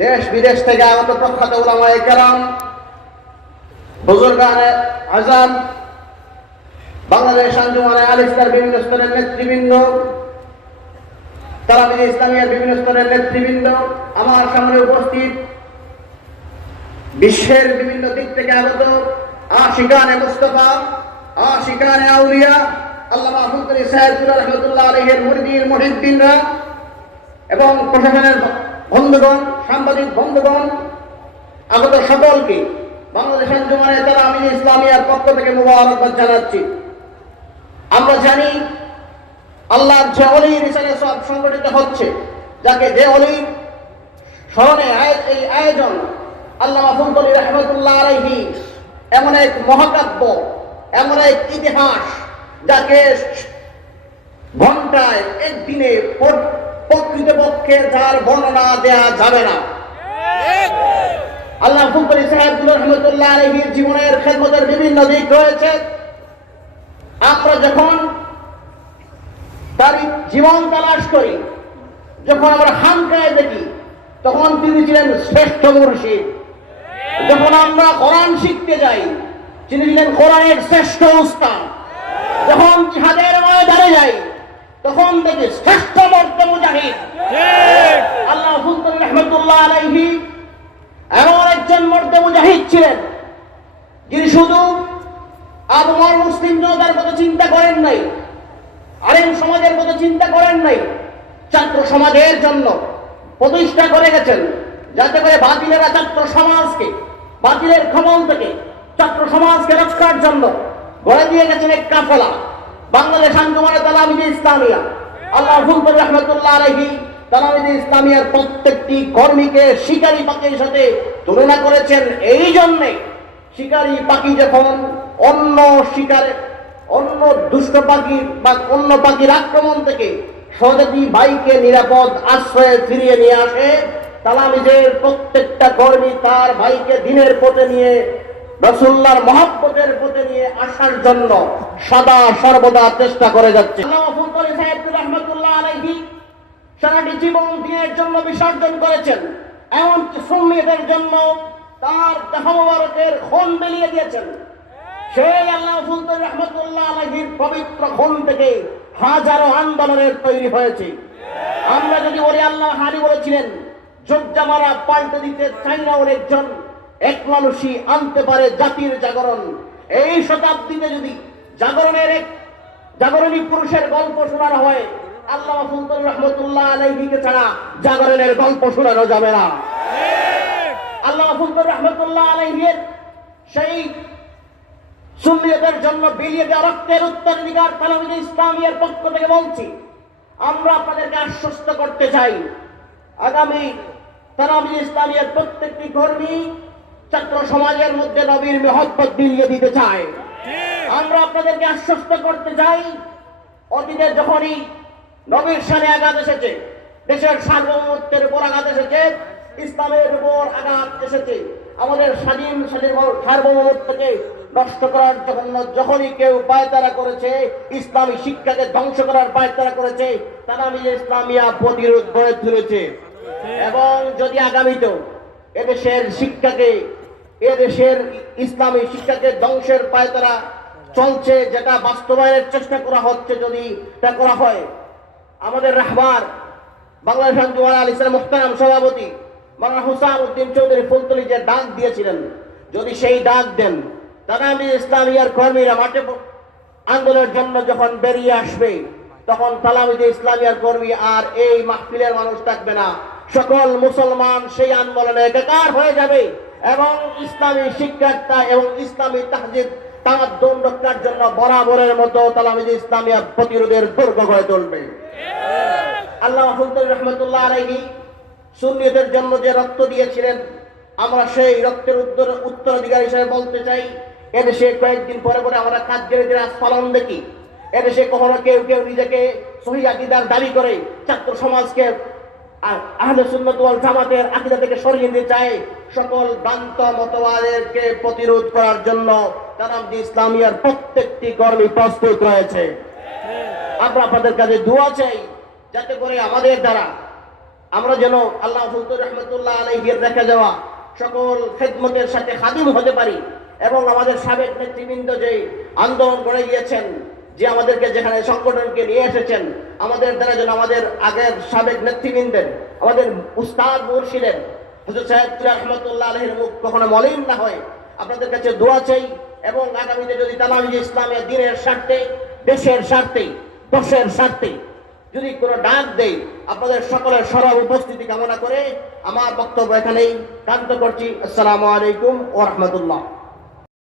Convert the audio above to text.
দেশ বিদেশ থেকে আগত প্রখ্যাত উলামায়ে কেরাম বুজুর্গানে আজাম বাংলাদেশ আঞ্জুমানে আলিস্তার বিভিন্ন স্তরের নেতৃবৃন্দ তারাবিদ ইসলামিয়ার বিভিন্ন স্তরের নেতৃবৃন্দ, আমার সামনে উপস্থিত বিশ্বের বিভিন্ন দিক থেকে আগত আশিকানে মুস্তফা, আশিকানে আউলিয়া আল্লাহ করিম সাহেবুল্লাহ রহমতুল্লাহ আলহের মুরিদির মহিদ্দিনরা এবং প্রশাসনের বন্ধুগণ, সাংবাদিক বন্ধুগণ, আগত সকলকে বাংলাদেশ আঞ্জুমানে তারা আমি ইসলামিয়ার পক্ষ থেকে মুবারকবাদ জানাচ্ছি। আমরা জানি আল্লাহর যে অলির হিসাবে সব সংগঠিত হচ্ছে, যাকে যে অলি স্মরণে এই আয়োজন আল্লাহ আফুল রহমতুল্লাহ আলাইহি এমন এক মহাকাব্য, এমন এক ইতিহাস, যাকে ঘন্টায় একদিনে প্রকৃতপক্ষে যার বর্ণনা দেয়া যাবে না। আল্লাহ ফুকরি সাহেবুল রহমতুল্লাহ আলহীর জীবনের খেদমতের বিভিন্ন দিক রয়েছে। আমরা যখন তার জীবন তালাশ করি, যখন আমরা হামকায় দেখি, তখন তিনি ছিলেন শ্রেষ্ঠ মুর্শিদ। যখন আমরা কোরআন শিখতে যাই, তিনি ছিলেন কোরআনের শ্রেষ্ঠ উস্তাদ। যখন জিহাদের ময়দানে যাই তখন দেখি শ্রেষ্ঠ মর্ত মুজাহিদ। আল্লাহ ফুলতন রহমতুল্লাহ আলাইহি এমন একজন মর্দে মুজাহিদ ছিলেন যিনি শুধু আবহাওয়ার মুসলিম জনতার কথা চিন্তা করেন নাই আরেম সমাজের কথা চিন্তা করেন নাই ছাত্র সমাজের জন্য প্রতিষ্ঠা করে গেছেন যাতে করে বাতিলেরা ছাত্র সমাজকে বাতিলের ক্ষমল থেকে ছাত্র সমাজকে রক্ষার জন্য গড়ে দিয়ে গেছেন এক কাফলা। বাংলাদেশ আঞ্জুমানে তালামিদি ইসলামিয়া। আল্লাহ ফুলপুর রহমতুল্লাহ আলহী তালামিদি ইসলামিয়ার প্রত্যেকটি কর্মীকে শিকারী পাখির সাথে তুলনা করেছেন। এই জন্যে শিকারী পাখি যখন অন্য শিকারে, অন্য দুষ্ট পাখি বা অন্য পাখির আক্রমণ থেকে স্বজাতি ভাইকে নিরাপদ আশ্রয়ে ফিরিয়ে নিয়ে আসে, তালামিজের প্রত্যেকটা কর্মী তার ভাইকে দিনের পথে নিয়ে রসুল্লাহর মহাব্বতের পথে নিয়ে আসার জন্য সদা সর্বদা চেষ্টা করে যাচ্ছে। সারাটি জীবন দিনের জন্য বিসর্জন করেছেন। এমনকি সুন্নিদের জন্য তার দেহমবারকের খুন বেরিয়ে দিয়েছেন। সেই আল্লাহ ফুলতন রহমতুল্লাহ আলহির পবিত্র খুন থেকে হাজারো আন্দোলনের তৈরি হয়েছে। আমরা যদি ওরে আল্লাহ হারি বলেছিলেন, যোগ জামারা পাল্টে দিতে চাই না ওর একজন এক মানুষই আনতে পারে জাতির জাগরণ। এই শতাব্দীতে যদি জাগরণের এক জাগরণী পুরুষের গল্প শোনানো হয়, আল্লাহ ফুলতন রহমতুল্লাহ আলাইহিকে ছাড়া জাগরণের গল্প শোনানো যাবে না। আল্লাহ ফুলতন রহমতুল্লাহ আলাইহির সেই সুন্নিয়তের জন্য বেরিয়ে দেওয়া রক্তের উত্তরাধিকার তালামিদ ইসলামিয়ার পক্ষ থেকে বলছি, আমরা আপনাদেরকে আশ্বস্ত করতে চাই। আগামী তালামিদ ইসলামিয়ার প্রত্যেকটি কর্মী ছাত্র সমাজের মধ্যে নবীর মহব্বত বিলিয়ে দিতে চায়। আমরা আপনাদেরকে আশ্বস্ত করতে চাই অতীতে যখনই নবীর সানে আঘাত এসেছে দেশের সার্বভৌমত্বের উপর আঘাত এসেছে ইসলামের উপর আঘাত এসেছে আমাদের স্বাধীন স্বাধীন সার্বভৌমত্বকে নষ্ট করার জন্য যখনই কেউ পায়তারা করেছে ইসলামী শিক্ষাকে ধ্বংস করার পায়তারা করেছে তারা মিলে ইসলামিয়া প্রতিরোধ গড়ে তুলেছে। এবং যদি আগামীতেও এদেশের শিক্ষাকে এদেশের ইসলামী শিক্ষাকে ধ্বংসের পায়তারা চলছে, যেটা বাস্তবায়নের চেষ্টা করা হচ্ছে যদি তা করা হয়। আমাদের রাহবার, বাংলাদেশ আঞ্জুমান আল ইসলাম মুখতারাম সভাপতি মাওলানা হুসাম উদ্দিন চৌধুরী ফুলতলি যে ডাক দিয়েছিলেন, যদি সেই ডাক দেন আমি ইসলামিয়ার কর্মীরা মাঠে আন্দোলনের জন্য যখন বেরিয়ে আসবে, তখন তালামিদে ইসলামিয়ার কর্মী আর এই মাহফিলের মানুষ থাকবে না। সকল মুসলমান সেই আন্দোলনে একাকার হয়ে যাবে। এবং ইসলামী শিক্ষার্থা এবং ইসলামী তাহজিদ তামাদ্দুন রক্ষার জন্য বরাবরের মতো তালামিদে ইসলামিয়া প্রতিরোধের দুর্গ গড়ে তুলবে। আল্লাহ রহমতুল্লাহ আলাইহি সুন্নিয়তের জন্য যে রক্ত দিয়েছিলেন, আমরা সেই রক্তের উত্তর, উত্তরাধিকার হিসেবে বলতে চাই, এদেশে কয়েকদিন পরে পরে আমরা কাজগের পালন দেখি। এদেশে কখনো কেউ কেউ নিজেকে সহি আকিদার দাবি করে ছাত্র সমাজকে সরিয়ে নিতে সকল মতবাদেরকে প্রতিরোধ করার জন্য প্রত্যেকটি কর্মী প্রস্তুত রয়েছে। আমরা কাছে চাই, যাতে করে আমাদের দ্বারা আমরা যেন আল্লাহ রহমতুল্লাহ আলহের যাওয়া সকল খেদমতের সাথে খাদিম হতে পারি এবং আমাদের সাবেক নেতৃবৃন্দ যে আন্দোলন করে গিয়েছেন যে আমাদেরকে যেখানে সংগঠনকে নিয়ে এসেছেন, আমাদের দ্বারা যেন আমাদের আগের সাবেক নেতৃবৃন্দের, আমাদের উস্তাদ মুর্শিদের হজরত সাহেব রহমতুল্লাহ আলহের মুখ কখনো মলিন না হয়। আপনাদের কাছে দোয়া চাই এবং আগামীতে যদি তালামি ইসলামের দিনের স্বার্থে, দেশের স্বার্থে, দশের স্বার্থে যদি কোনো ডাক দেই আপনাদের সকলের সরব উপস্থিতি কামনা করে আমার বক্তব্য এখানেই কান্ত করছি। আসসালামু আলাইকুম ও রহমতুল্লাহ।